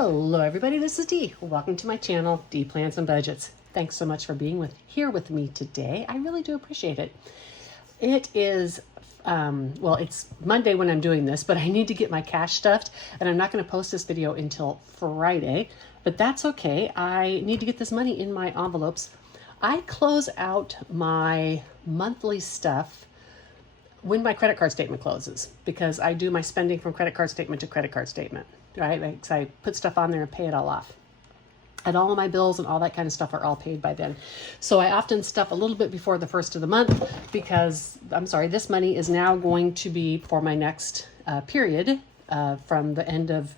Hello everybody, this is Dee. Welcome to my channel, Dee Plans and Budgets. Thanks so much for being here with me today. I really do appreciate it. It is, well, it's Monday when I'm doing this, but I need to get my cash stuffed, and I'm not going to post this video until Friday, but that's okay. I need to get this money in my envelopes. I close out my monthly stuff when my credit card statement closes, because I do my spending from credit card statement to credit card statement, right? So I put stuff on there and pay it all off. And all of my bills and all that kind of stuff are all paid by then. So I often stuff a little bit before the first of the month because, this money is now going to be for my next period from the end of,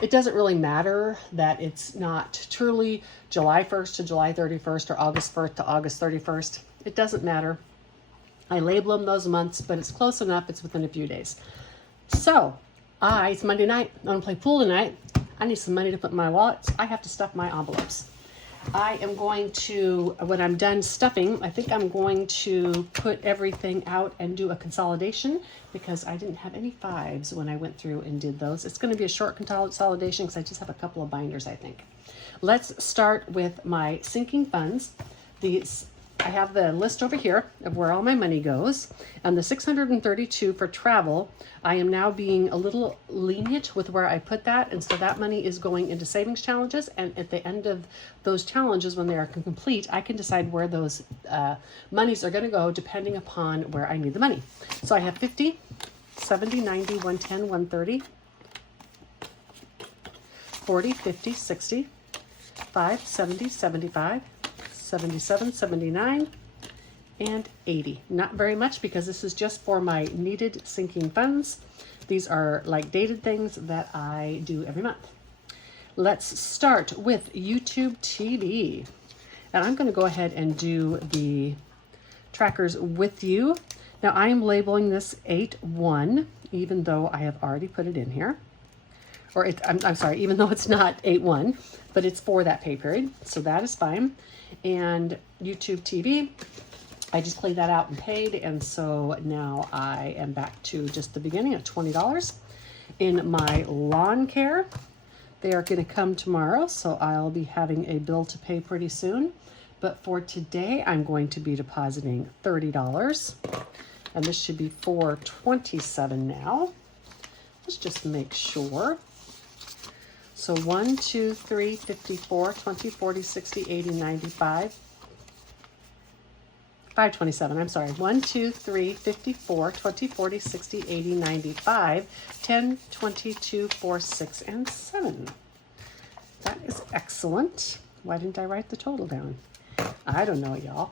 it doesn't really matter that it's not truly July 1st to July 31st or August 1st to August 31st. It doesn't matter. I label them those months, but it's close enough. It's within a few days. So it's Monday night. I'm going to play pool tonight. I need some money to put in my wallet. So I have to stuff my envelopes. I am going to, when I'm done stuffing, I think I'm going to put everything out and do a consolidation because I didn't have any fives when I went through and did those. It's going to be a short consolidation because I just have a couple of binders, I think. Let's start with my sinking funds. I have the list over here of where all my money goes, and the 632 for travel, I am now being a little lenient with where I put that, and so that money is going into savings challenges, and at the end of those challenges, when they are complete, I can decide where those monies are going to go depending upon where I need the money. So I have 50, 70, 90, 110, 130, 40, 50, 60, 5, 70, 75, 77, 79, and 80. Not very much because this is just for my needed sinking funds. These are like dated things that I do every month. Let's start with YouTube TV. And I'm going to go ahead and do the trackers with you. Now I am labeling this 8-1, even though I have already put it in here. Or I'm sorry, even though it's not 8-1, but it's for that pay period. So that is fine. And YouTube TV, I just played that out and paid. And so now I am back to just the beginning at $20. In my lawn care, they are going to come tomorrow. So I'll be having a bill to pay pretty soon. But for today, I'm going to be depositing $30. And this should be $427 now. Let's just make sure. So 1, 2, 3, 54, 20, 40, 60, 80, 95, 527, I'm sorry. 1, 2, 3, 54, 20, 40, 60, 80, 95, 10, 22, 4, 6, and 7. That is excellent. Why didn't I write the total down? I don't know, y'all.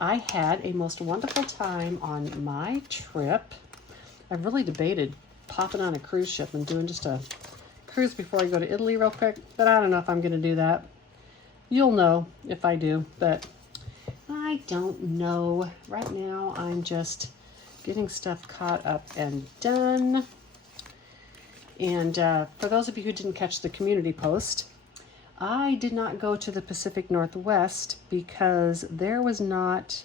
I had a most wonderful time on my trip. I've really debated popping on a cruise ship and doing just a cruise before I go to Italy real quick, but I don't know if I'm going to do that. You'll know if I do, but I don't know. Right now, I'm just getting stuff caught up and done. And for those of you who didn't catch the community post, I did not go to the Pacific Northwest because there was not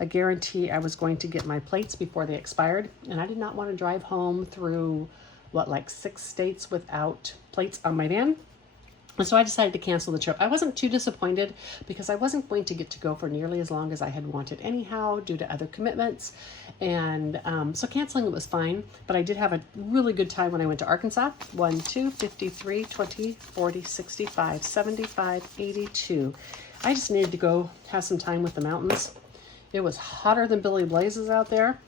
a guarantee I was going to get my plates before they expired, and I did not want to drive home through like 6 states without plates on my van. And so I decided to cancel the trip. I wasn't too disappointed because I wasn't going to get to go for nearly as long as I had wanted anyhow due to other commitments. And so canceling it was fine, but I did have a really good time when I went to Arkansas. 1, 2, 53, 20, 40, 65, 75, 82. I just needed to go have some time with the mountains. It was hotter than Billy Blazes out there,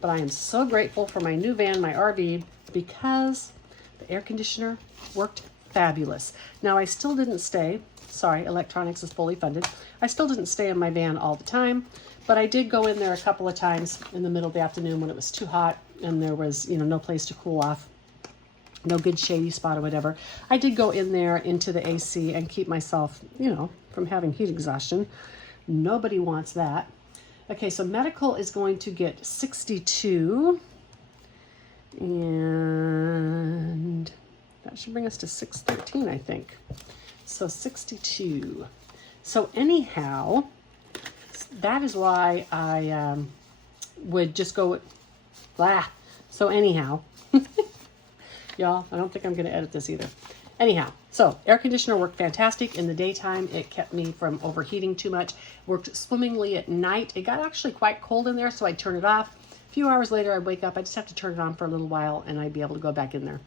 but I am so grateful for my new van, my RV, because the air conditioner worked fabulous. Now I still didn't stay, sorry, electronics is fully funded. I still didn't stay in my van all the time, but I did go in there a couple of times in the middle of the afternoon when it was too hot and there was, no place to cool off, no good shady spot or whatever. I did go in there into the AC and keep myself, from having heat exhaustion. Nobody wants that. Okay, so medical is going to get 62. And that should bring us to 613, I think. So 62. So anyhow, that is why I would just go with blah. So anyhow, Y'all, I don't think I'm going to edit this either. Anyhow, so air conditioner worked fantastic in the daytime. It kept me from overheating too much. Worked swimmingly at night. It got actually quite cold in there, so I'd turn it off. A few hours later, I'd wake up. I just have to turn it on for a little while, and I'd be able to go back in there.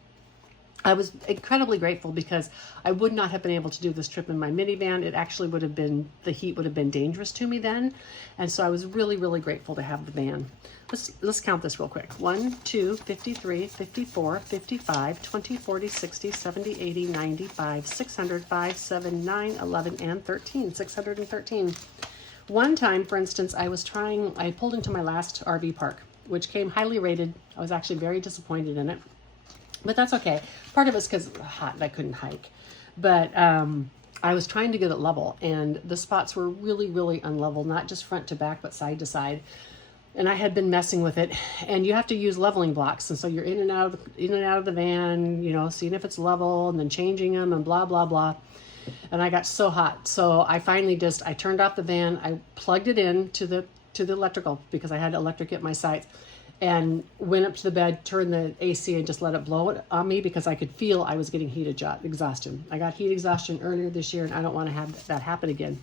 I was incredibly grateful because I would not have been able to do this trip in my minivan. It actually would have been, the heat would have been dangerous to me then. And so I was really, really grateful to have the van. Let's count this real quick. 1, 2, 53, 54, 55, 20, 40, 60, 70, 80, 95, 600, 5, 7, 9, 11, and 13. 613. One time, for instance, I pulled into my last RV park, which came highly rated. I was actually very disappointed in it. But that's okay. Part of it's because it was hot and I couldn't hike. But I was trying to get it level, and the spots were really, really unlevel, not just front to back, but side to side. And I had been messing with it, and you have to use leveling blocks. And so you're in and out of the van, you know, seeing if it's level and then changing them and blah, blah, blah. And I got so hot. So I finally I turned off the van. I plugged it in to the electrical because I had electric at my sites. And went up to the bed, turned the AC, and just let it blow it on me because I could feel I was getting heat exhaustion. I got heat exhaustion earlier this year, and I don't want to have that happen again.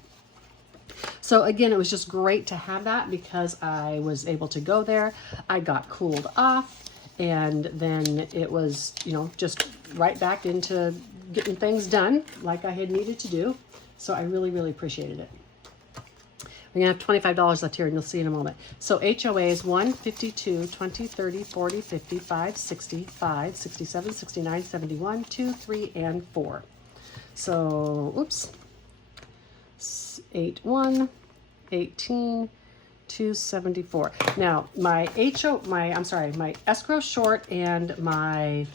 So again, it was just great to have that because I was able to go there. I got cooled off, and then it was, you know, just right back into getting things done like I had needed to do. So I really, really appreciated it. We're going to have $25 left here, and you'll see in a moment. So HOAs 1, 52, 20, 30, 40, 50, 5, 60, 5, 67, 69, 71, 2, 3, and 4. So, oops. 8, 1, 18, 274. Now, my escrow short and my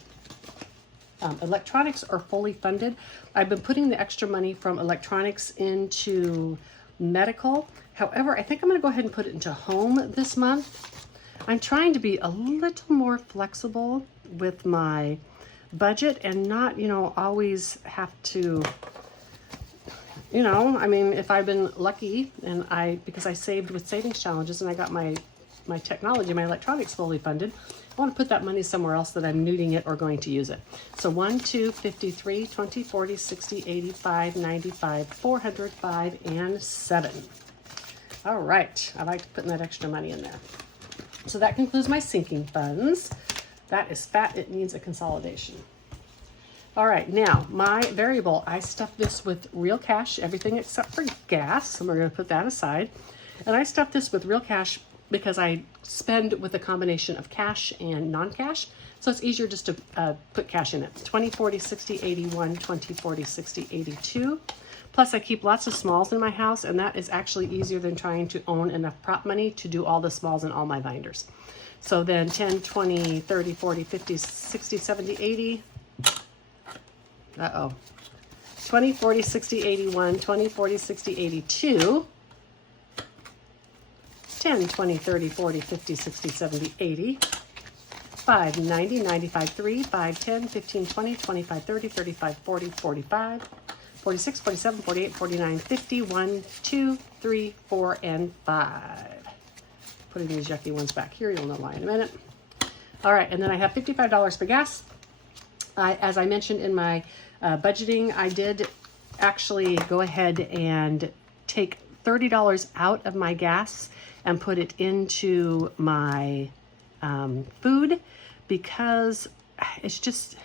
electronics are fully funded. I've been putting the extra money from electronics into medical. However, I think I'm going to go ahead and put it into home this month. I'm trying to be a little more flexible with my budget and not, you know, always have to, you know, I mean, if I've been lucky and because I saved with savings challenges and I got my technology, my electronics fully funded, I want to put that money somewhere else that I'm needing it or going to use it. So 1, 2, 53, 20, 40, 60, 85, 95, 400, 5, and 7. All right. I like putting that extra money in there. So that concludes my sinking funds. That is fat. It needs a consolidation. All right. Now, my variable, I stuffed this with real cash, everything except for gas. And we're going to put that aside. And I stuffed this with real cash because I spend with a combination of cash and non-cash. So it's easier just to put cash in it. 20, 40, 60, 81, 20, 40, 60, 82. Plus I keep lots of smalls in my house, and that is actually easier than trying to own enough prop money to do all the smalls in all my binders. So then 10, 20, 30, 40, 50, 60, 70, 80. Uh-oh. 20, 40, 60, 81, 20, 40, 60, 82. 10, 20, 30, 40, 50, 60, 70, 80. 5, 90, 95, 3, 5, 10, 15, 20, 25, 30, 35, 40, 45, 46, 47, 48, 49, 50, 1, 2, 3, 4, and 5. Putting these yucky ones back here. You'll know why in a minute. All right, and then I have $55 for gas. As I mentioned in my budgeting, I did actually go ahead and take $30 out of my gas and put it into my food because it's just,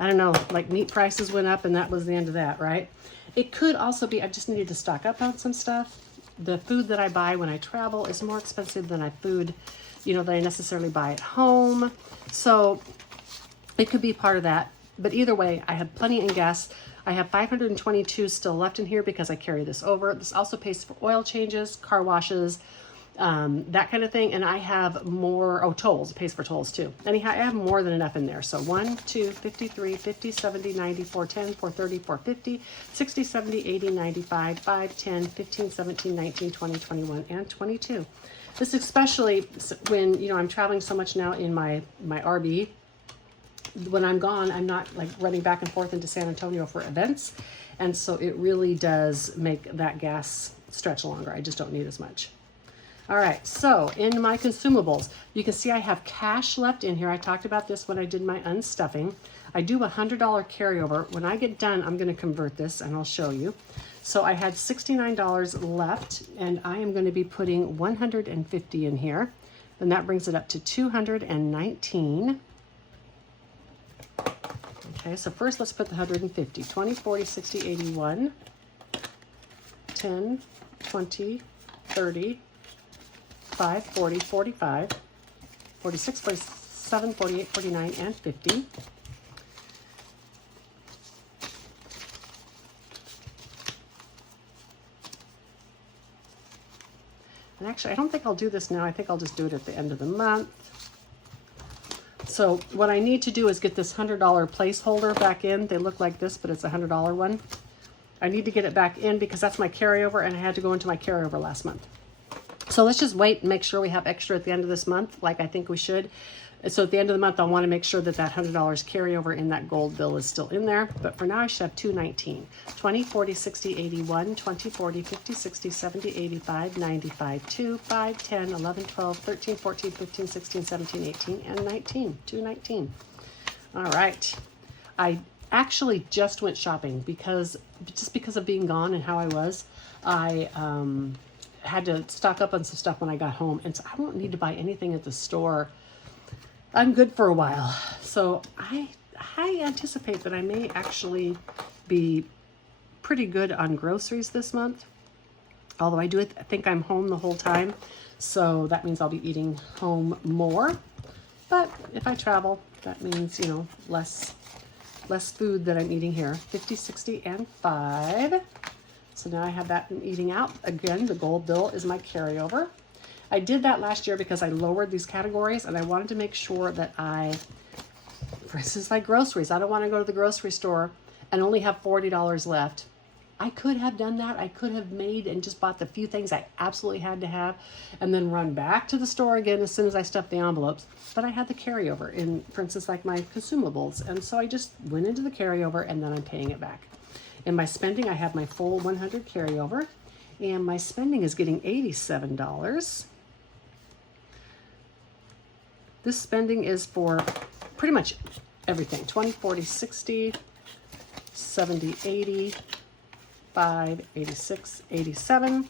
I don't know, like meat prices went up and that was the end of that, right? It could also be I just needed to stock up on some stuff. The food that I buy when I travel is more expensive than that I necessarily buy at home. So it could be part of that. But either way, I have plenty in gas. I have 522 still left in here because I carry this over. This also pays for oil changes, car washes, that kind of thing. And I have more, tolls. It pays for tolls too. Anyhow, I have more than enough in there. So 1, 2, 53, 50, 70, 90, 410, 430, 450, 60, 70, 80, 95, 5, 10, 15, 17, 19, 20, 21, and 22. This especially when, I'm traveling so much now in my RV. When I'm gone, I'm not like running back and forth into San Antonio for events. And so it really does make that gas stretch longer. I just don't need as much. All right, so in my consumables, you can see I have cash left in here. I talked about this when I did my unstuffing. I do a $100 carryover. When I get done, I'm gonna convert this and I'll show you. So I had $69 left, and I am gonna be putting 150 in here, and that brings it up to 219. Okay, so first let's put the 150. 20, 40, 60, 81, 10, 20, 30, 5, 40, 45, 46, 47, 48, 49, and 50. And actually, I don't think I'll do this now. I think I'll just do it at the end of the month. So what I need to do is get this $100 placeholder back in. They look like this, but it's a $100 one. I need to get it back in because that's my carryover, and I had to go into my carryover last month. So let's just wait and make sure we have extra at the end of this month, like I think we should. So at the end of the month, I want to make sure that that $100 carryover in that gold bill is still in there. But for now, I should have 219. 20, 40, 60, 81, 20, 40, 50, 60, 70, 85, 95, 2, 5, 10, 11, 12, 13, 14, 15, 16, 17, 18, and 19. 219. All right. I actually just went shopping because of being gone and how I was. I had to stock up on some stuff when I got home, and so I won't need to buy anything at the store. I'm good for a while. So I anticipate that I may actually be pretty good on groceries this month. Although I do think I'm home the whole time. So that means I'll be eating home more. But if I travel, that means, you know, less food that I'm eating here. 50, 60, and 5. So now I have that in eating out. Again, the gold bill is my carryover. I did that last year because I lowered these categories, and I wanted to make sure that for instance, like groceries, I don't want to go to the grocery store and only have $40 left. I could have done that. I could have made and just bought the few things I absolutely had to have and then run back to the store again as soon as I stuffed the envelopes. But I had the carryover in, for instance, like my consumables. And so I just went into the carryover, and then I'm paying it back. In my spending, I have my full 100 carryover, and my spending is getting $87. This spending is for pretty much everything. 20, 40, 60, 70, 80, 5, 86, 87.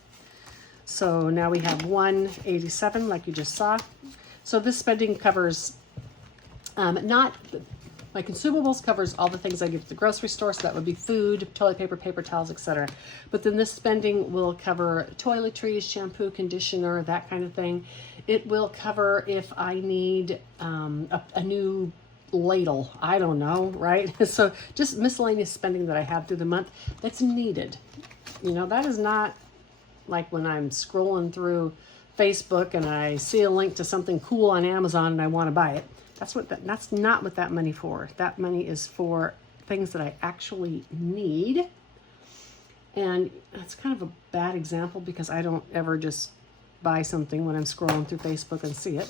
So now we have 187 like you just saw. So this spending covers, my consumables covers all the things I get at the grocery store. So that would be food, toilet paper, paper towels, etc. But then this spending will cover toiletries, shampoo, conditioner, that kind of thing. It will cover if I need a new ladle. I don't know, right? So just miscellaneous spending that I have through the month that's needed. You know, that is not like when I'm scrolling through Facebook and I see a link to something cool on Amazon and I want to buy it. That's not what that money for. That money is for things that I actually need. And that's kind of a bad example because I don't ever just buy something when I'm scrolling through Facebook and see it.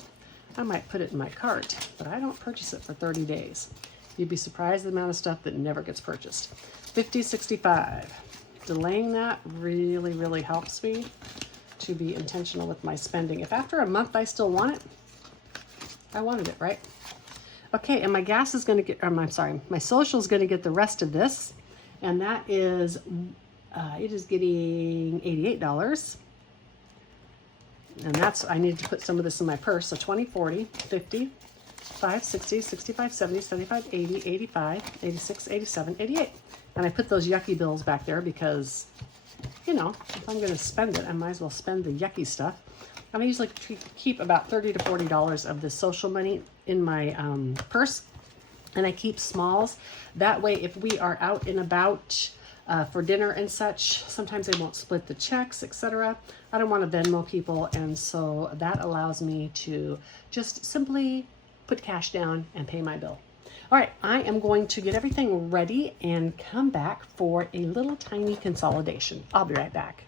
I might put it in my cart, but I don't purchase it for 30 days. You'd be surprised the amount of stuff that never gets purchased. 50, 65. Delaying that really, really helps me to be intentional with my spending. If after a month I still want it, I wanted it, right? Okay, and my gas is going to get, my social is going to get the rest of this, and that is, it is getting $88. And that's, I need to put some of this in my purse. So 20, 40, 50, 5, 60, 65, 70, 75, 80, 85, 86, 87, 88. And I put those yucky bills back there because, you know, if I'm going to spend it, I might as well spend the yucky stuff. I usually keep about $30 to $40 of the social money in my purse, and I keep smalls. That way, if we are out and about for dinner and such, sometimes they won't split the checks, etc. I don't want to Venmo people, and so that allows me to just simply put cash down and pay my bill. All right, I am going to get everything ready and come back for a little tiny consolidation. I'll be right back.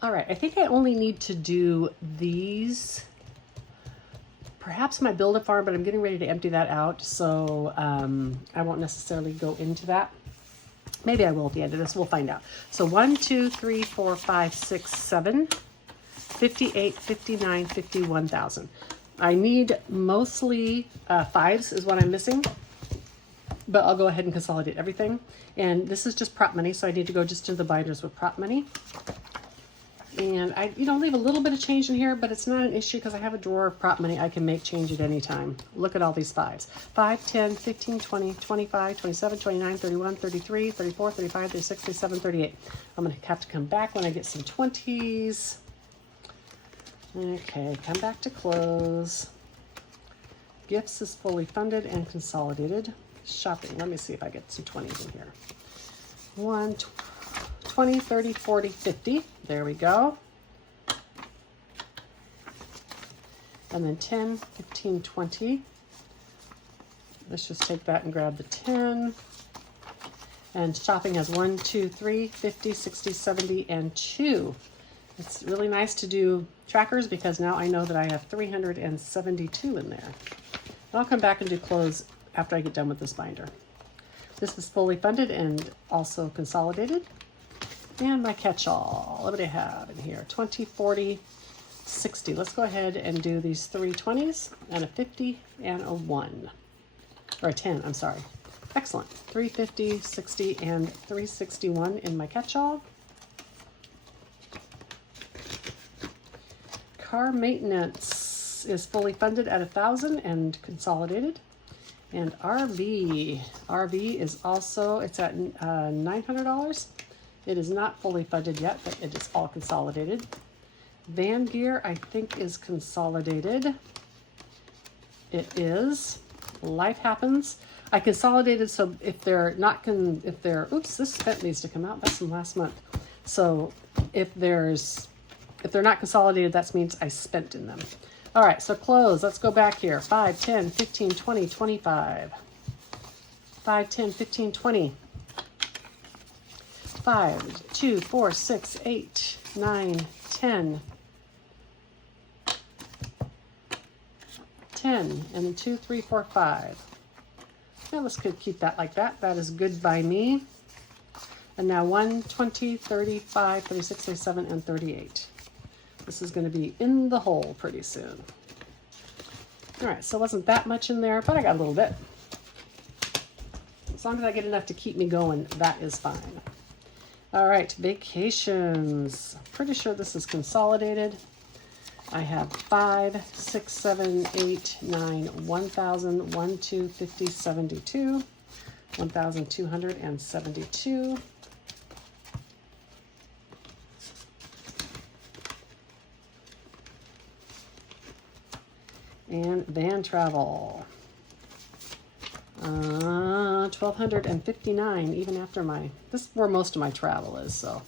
All right, I think I only need to do these, perhaps my Build-A-Farm, but I'm getting ready to empty that out, so I won't necessarily go into that. Maybe I will at the end of this, we'll find out. So 1, 2, 3, 4, 5, 6, 7, 58, 59, 51,000. I need mostly 5s is what I'm missing, but I'll go ahead and consolidate everything. And this is just prop money, so I need to go just to the binders with prop money. And I, leave a little bit of change in here, but it's not an issue because I have a drawer of prop money. I can make change at any time. Look at all these 5s. 5, 10, 15, 20, 25, 27, 29, 31, 33, 34, 35, 36, 37, 38. I'm going to have to come back when I get some 20s. Okay, come back to close. Gifts is fully funded and consolidated. Shopping, let me see if I get some 20s in here. 1, 20, 30, 40, 50. There we go. And then 10, 15, 20. Let's just take that and grab the 10. And shopping has 1, 2, 3, 50, 60, 70, and 2. It's really nice to do trackers because now I know that I have 372 in there. I'll come back and do close after I get done with this binder. This is fully funded and also consolidated. And my catch-all, what do I have in here? 20, 40, 60. Let's go ahead and do these 3 20s and a 50 and a 1. Or a 10, I'm sorry. Excellent. 350, 60, and 361 in my catch-all. Car maintenance is fully funded at 1,000 and consolidated. And RV is also, it's at $900. It is not fully funded yet, but it is all consolidated. Van gear, I think, is consolidated. It is. Life happens. I consolidated, so if they're not, oops, this spent needs to come out. That's from last month. So if they're not consolidated, that means I spent in them. All right, so close. Let's go back here. 5, 10, 15, 20, 25. 5, 10, 15, 20. 5, 2, 4, 6, 8, 9, 10. 10, and then 2, 3, 4, 5. Now let's keep that like that. That is good by me. And now 1, 20, 35, 36, 37, and 38. This is going to be in the hole pretty soon. All right, so it wasn't that much in there, but I got a little bit. As long as I get enough to keep me going, that is fine. All right, vacations. Pretty sure this is consolidated. I have 5, 6, 7, 8, 9, 1,000, 1, 2, 50, 72, 1,272. And van travel. 1,259, even after this is where most of my travel is, so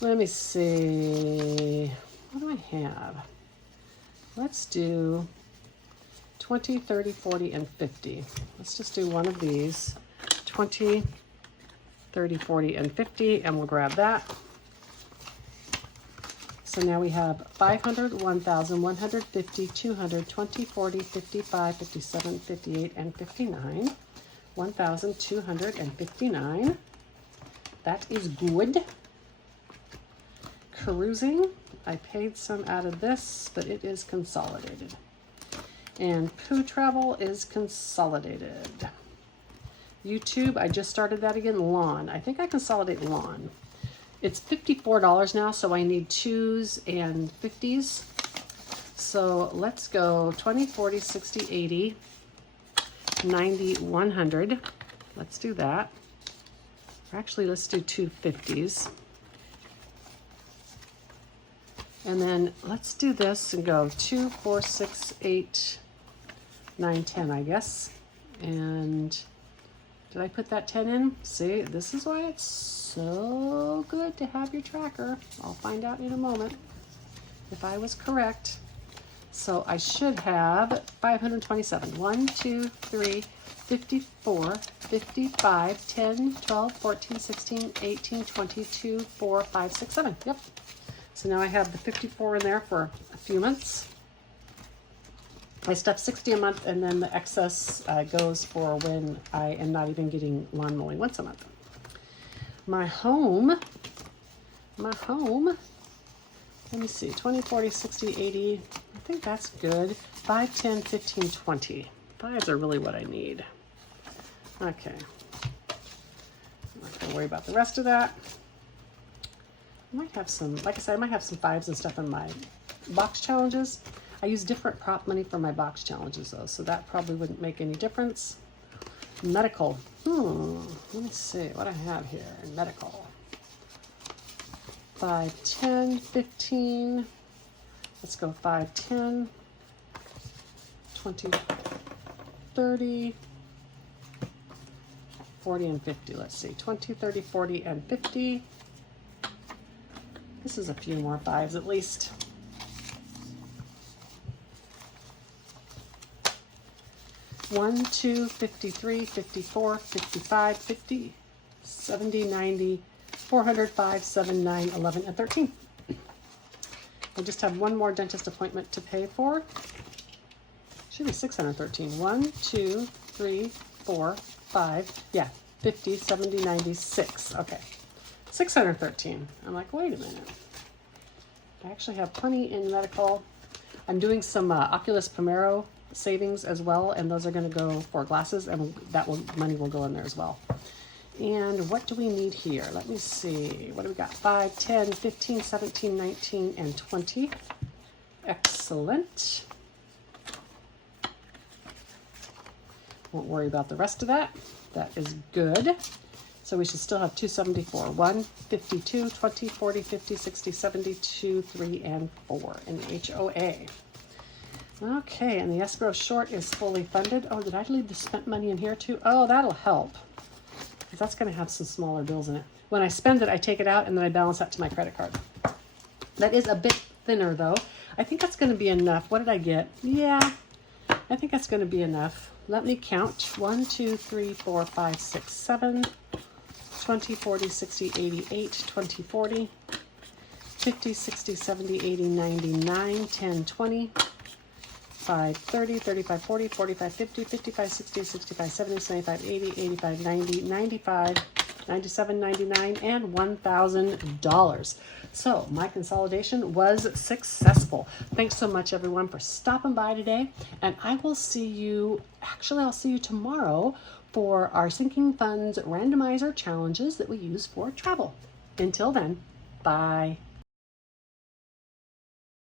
let me see. What do I have? Let's do 20, 30, 40, and 50. Let's just do one of these. 20, 30, 40, and 50, and we'll grab that. So now we have 500, 1,000, 150, 200, 20, 40, 55, 57, 58, and 59. 1,259. That is good. Cruising. I paid some out of this, but it is consolidated. And poo travel is consolidated. YouTube, I just started that again. Lawn. I think I consolidate lawn. It's $54 now, so I need 2s and 50s. So let's go 20, 40, 60, 80, 90, 100. Let's do that. Actually, let's do 2 50s. And then let's do this and go 2, 4, 6, 8, 9, 10, I guess. And did I put that 10 in? See, this is why it's so good to have your tracker. I'll find out in a moment if I was correct. So I should have 527. 1, 2, 3, 54, 55, 10, 12, 14, 16, 18, 22, 4, 5, 6, 7. Yep. So now I have the 54 in there for a few months. I stuff 60 a month, and then the excess goes for when I am not even getting lawn mowing once a month. My home Let me see, 20, 40, 60, 80. I think that's good. 5, 10, 15, 20. Fives are really what I need. Okay. I'm not going to worry about the rest of that. I might have some, like I said, I might have some fives and stuff in my box challenges. I use different prop money for my box challenges though, so that probably wouldn't make any difference. Medical. Let me see what I have here in medical. 5, 10, 15. Let's go 5, 10, 20, 30, 40, and 50. Let's see, 20, 30, 40, and 50. This is a few more fives at least. 1, 2, 53, 54, 55, 50, 70, 90, 400, 5, 7, 9, 11, and 13. I just have one more dentist appointment to pay for. Should be 613. 1, 2, 3, 4, 5. Yeah, 50, 70, 96. Okay. 613. I'm like, wait a minute. I actually have plenty in medical. I'm doing some Oculus Primero savings as well, and those are going to go for glasses, and money will go in there as well. And what do we need here? Let me see. What do we got? 5, 10, 15, 17, 19, and 20. Excellent. Won't worry about the rest of that. That is good. So we should still have 274. 1, 52, 20, 40, 50, 60, 70, 2, 3, and 4 in HOA. Okay, and the escrow short is fully funded. Oh, did I leave the spent money in here too? Oh, that'll help, because that's going to have some smaller bills in it. When I spend it, I take it out and then I balance that to my credit card. That is a bit thinner though. I think that's going to be enough. What did I get? Yeah, I think that's going to be enough. Let me count. 1, 2, 3, 4, 5, 6, 7, 20, 40, 60, 80, 8, 20, 40, 50, 60, 70, 80, 90, 9, 10, 20, 5, 30, 35, 40, 45, 50, 55, 60, 65, 70, 75, 80, 85, 90, 95, 97, 99, and $1,000. So my consolidation was successful. Thanks so much everyone for stopping by today, and I will see you, actually I'll see you tomorrow for our sinking funds randomizer challenges that we use for travel. Until then, bye.